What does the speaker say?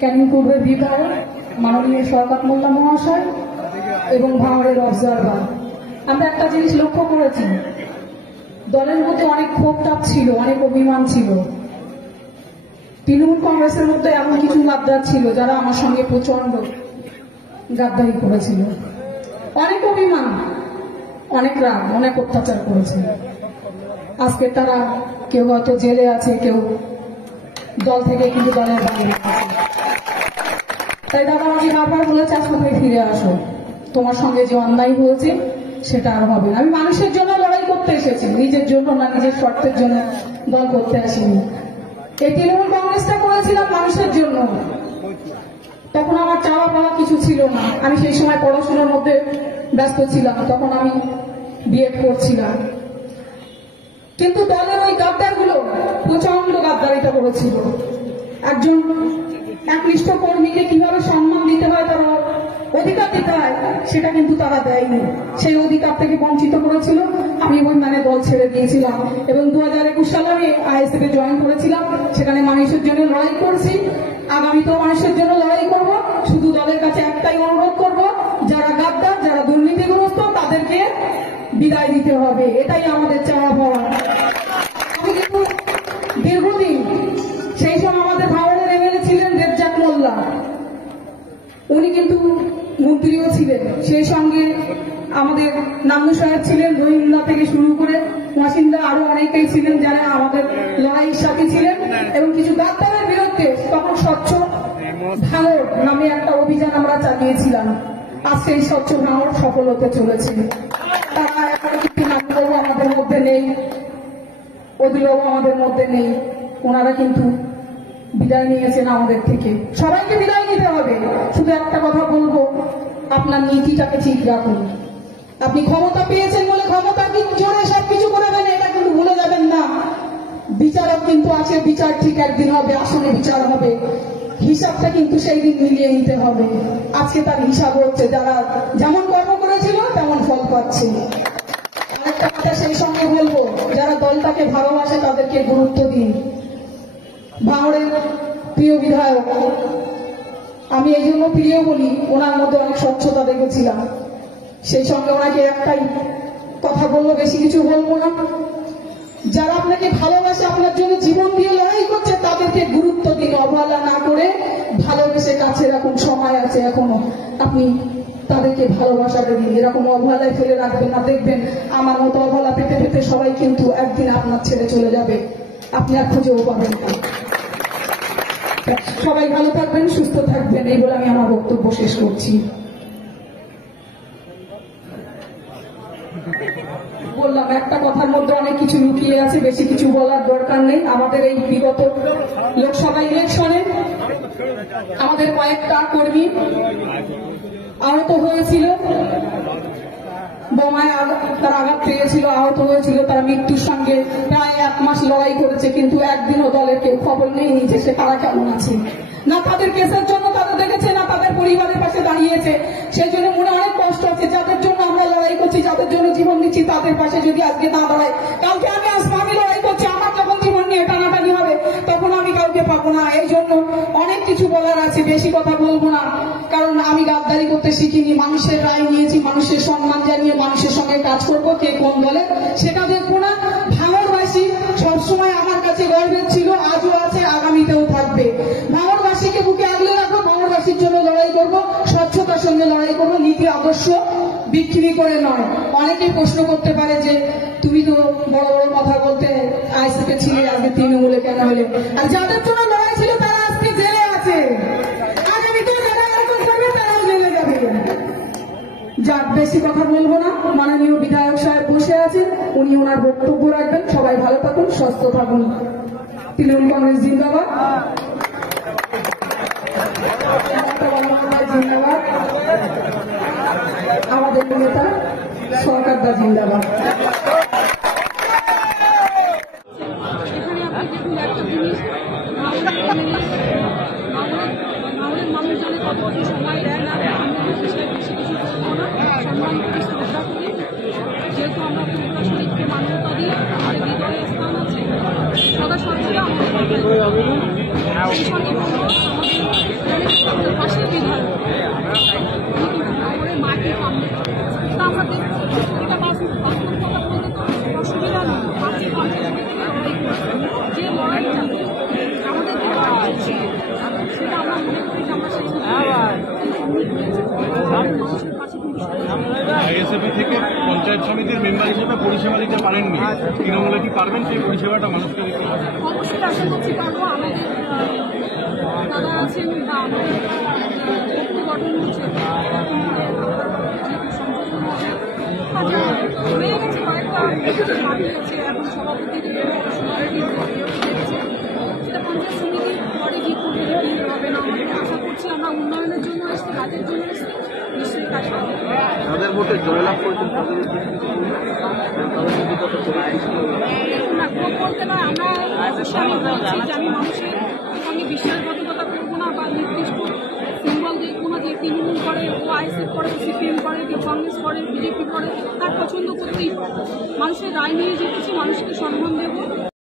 ক্যানিং পূর্বের বিধায়ক মাননীয় শওকত মোল্লা মহাশয় এবং ভাঙড়ের অবজারভার, আমরা একটা জিনিস লক্ষ্য করেছি, দলের মধ্যে অনেক ক্ষোভ তাপ ছিল, অনেক অভিমান ছিল। তৃণমূল কংগ্রেসের মধ্যে এমন কিছু গাদ্দার ছিল যারা আমার সঙ্গে প্রচন্ড গাদ্দারি করেছিল, অনেক অভিমান, অনেক রাগ, অনেক অত্যাচার করেছে। আজকে তারা কেউ হয়তো জেলে আছে, কেউ দল থেকে কিন্তু দলের বাইরে আছে। তাই দাদা আমি বারবার বলেছি, আজকে ফিরে আসো, তোমার সঙ্গে যে অন্যায় হয়েছে সেটা আর হবে না। আমি মানুষের জন্য লড়াই করতে এসেছি, নিজের জন্য না, নিজের স্বার্থের জন্য দল করতে আসিনি। এই তৃণমূল কংগ্রেসটা করেছিলাম মানুষের জন্য। তখন আমার চাওয়া পাওয়া কিছু ছিল না, আমি সেই সময় পড়াশোনার মধ্যে ব্যস্ত ছিলাম, তখন আমি বিএড করছিলাম। কিন্তু দলের ওই গাদ্দারগুলো প্রচন্ড গাদ্দারিটা করেছিল। একজন একনিষ্ঠ কর্মীকে কিভাবে সম্মান দিতে হয়, তার অধিকার দিতে হয়, সেটা কিন্তু তারা দেয়নি। সেই অধিকার থেকে বঞ্চিত করেছিল। আমি ওই দল ছেড়ে দিয়েছিলাম এবং 2021 সালে আমি আইএসএফ এ জয়েন করেছিলাম। সেখানে মানুষের জন্য লড়াই করছি, আগামীতেও মানুষের জন্য লড়াই করব। শুধু দলের কাছে একটাই অনুরোধ করব, যারা গাদ্দার, যারা দুর্নীতিগ্রস্ত, তাদেরকে বিদায় দিতে হবে, এটাই আমাদের চাওয়া পাওয়া। আমি কিন্তু দীর্ঘদিন, সেই সময় আমাদের ভাঙড়ের এমএলএ ছিলেন রেজ্জাক মোল্লা, উনি কিন্তু মন্ত্রীও ছিলেন। সেই সঙ্গে আমাদের নামনু সাহেব ছিলেন, রহিমদা থেকে শুরু করে ওয়াসিন্দা, আরো অনেকেই ছিলেন যারা আমাদের লড়াইয়ের সাথে ছিলেন। এবং কিছু গাদ্দারের বিরুদ্ধে তখন স্বচ্ছ ভাঙড় নামে একটা অভিযান আমরা চালিয়েছিলাম। আজ সেই স্বচ্ছ ভাঙড় সফল হতে চলেছে। তারা এখন কিন্তু নামবাবু আমাদের মধ্যে নেই, অদিবাবু আমাদের মধ্যে নেই, ওনারা কিন্তু বিদায় নিয়েছেন আমাদের থেকে। সবাইকে বিদায় নিতে হবে। শুধু একটা কথা বলবো, আপনার নীতিটাকে ঠিক রাখুন। আপনি ক্ষমতা পেয়েছেন বলে ক্ষমতা জোরে সবকিছু করে দেন, এটা কিন্তু ভুলে যাবেন না। বিচারক কিন্তু আছে, বিচার ঠিক একদিন হবে, আসলে বিচার হবে, হিসাবটা কিন্তু সেই দিন মিলিয়ে নিতে হবে। আজকে তার হিসাব হচ্ছে, যারা যেমন কর্ম করেছিল তেমন ফল পাচ্ছে। আরেকটা কথা সেই সঙ্গে বলবো, যারা দলটাকে ভালোবাসে তাদেরকে গুরুত্ব দিন। ভাঙড়ের প্রিয় বিধায়ক, আমি এই জন্য প্রিয় বলি, ওনার মধ্যে অনেক স্বচ্ছতা দেখেছিলাম। সেই সঙ্গে ওনাকে একটাই কথা বলবো, বেশি কিছু বলবো না, যারা আপনাকে ভালোবাসে, আপনার জন্য জীবন দিয়ে লড়াই করছে, তাদেরকে গুরুত্ব দিন, অবহেলা না করে ভালোবেসে কাছে রাখুন। সময় আছে এখনো, আপনি তাদেরকে ভালোবাসাটা দিন, এরকম অবহেলায় ফেলে রাখবেন না। দেখবেন আমার মতো অবহেলা পেতে পেতে সবাই কিন্তু একদিন আপনার ছেড়ে চলে যাবে, আপনি আর খুঁজেও পাবেন না। সবাই ভালো থাকবেন, সুস্থ থাকবেন, এই বলে আমি আমার বক্তব্য শেষ করছি। বললাম, একটা কথার মধ্যে অনেক কিছু লুকিয়ে আছে, বেশি কিছু বলার দরকার নেই। আমাদের এই বিগত লোকসভা ইলেকশনে আমাদের কয়েকটা কর্মী আহত হয়েছিল, বোমায় তারা আঘাত পেয়েছিল, আহত হয়েছিল, তারা মৃত্যুর সঙ্গে প্রায় 1 মাস লড়াই করেছে, কিন্তু একদিনও দলের কেউ খবর নেয়নি যে সে তারা কেমন আছে। না তাদের কেসের জন্য তারা দেখেছে, না তাদের পরিবারের পাশে দাঁড়িয়েছে। সেই জন্য মনে অনেক কষ্ট আছে। যাদের জন্য আমরা লড়াই করছি, যাদের জন্য জীবন দিচ্ছি, তাদের পাশে যদি আজকে না দাঁড়ায়, কালকে আমি আসবো, আমি লড়াই করছি, আমার যখন জীবন নিয়ে টানাটানি হবে তখন আমি কাউকে পাবো না। এই জন্য অনেক কিছু বলার আছে, বেশি কথা বলবো না, কারণ আমি গাদ্দারি করতে শিখিনি। মানুষের রায় নিয়েছি, মানুষের সম্মান জানিয়ে মানুষের সঙ্গে কাজ করবো। কে কোন দলে সেটা দেখবো না। ভাঙড়বাসী সবসময় আমার কাছে গর্বের ছিল, আজও আছে, আগামীতেও থাকবে। ভাঙড়বাসীকে বুকে আগলে রাখবো, ভাঙড়বাসীর জন্য লড়াই করবো, স্বচ্ছতার সঙ্গে লড়াই করবো, নীতি আদর্শ বিক্রি করে নয়। অনেকেই প্রশ্ন করতে পারে যে তুমি তো বড় বড় কথা বলতে আইএসএফ ছিলে, আজকে তৃণমূলে কেন হলে? আর যাদের জন্য লড়াই ছিল তারা আজকে জেলে আছে, আগামীতেও যারা এরকম করবে তারাও জেলে যাবে। যাক, বেশি কথা বলবো না। মাননীয় বিধায়ক সাহেব বসে আছেন, উনি ওনার বক্তব্য রাখবেন। সবাই ভালো থাকুন, সুস্থ থাকুন। তৃণমূল কংগ্রেস জিন্দাবাদ, জিন্দাবাদ, আমাদের নেতা সরকারদা জিন্দাবাদ। মানুষজনের কত সময় দেয় না, আমরা বেশি কিছু বলবো না, সম্মান করি, শ্রদ্ধা করি। যেহেতু আমরা ত্রিপুরা শরীফকে মান্যতা দিই, আমাদের হৃদয়ে স্থান আছে, সদা সর্বদা আমাদের সেই সঙ্গে আমাদের তৃণমূলে কি পারবেন সেই পরিষেবাটা মানুষকে দিতে? অবশ্যই আশা করছি পারবো। আমাদের দাদা আছেন বা আমাদের পক্ষ গঠন হচ্ছে, যেহেতু সংশোধন হবে হয়ে গেছে, কয়েকটা বাকি আছে, এখন সভাপতি সেটা পঞ্চায়েত সমিতি পরে কি করবে কি হবে না হবে। আশা করছি আমরা উন্নয়নের জন্য এসেছি, কাজের জন্য এসেছি, নিশ্চয়ই কাজ পাবো। তাদের ভোটে জয়লাভ করেছেন না ভোট বলতে নয়, আমরা অবশ্যই আমি বলছি যে আমি মানুষের সঙ্গে বিশ্বাসঘাতকতা করবো না বা নির্দিষ্ট সিম্বল দেখবো না যে তৃণমূল করে, ও আইএসএফ করে, সিপিএম করে, কেউ কংগ্রেস করে, বিজেপি করে, তার পছন্দ করতেই হবে। মানুষের রায় নিয়ে জিতেছি, মানুষকে সম্মান দেবো,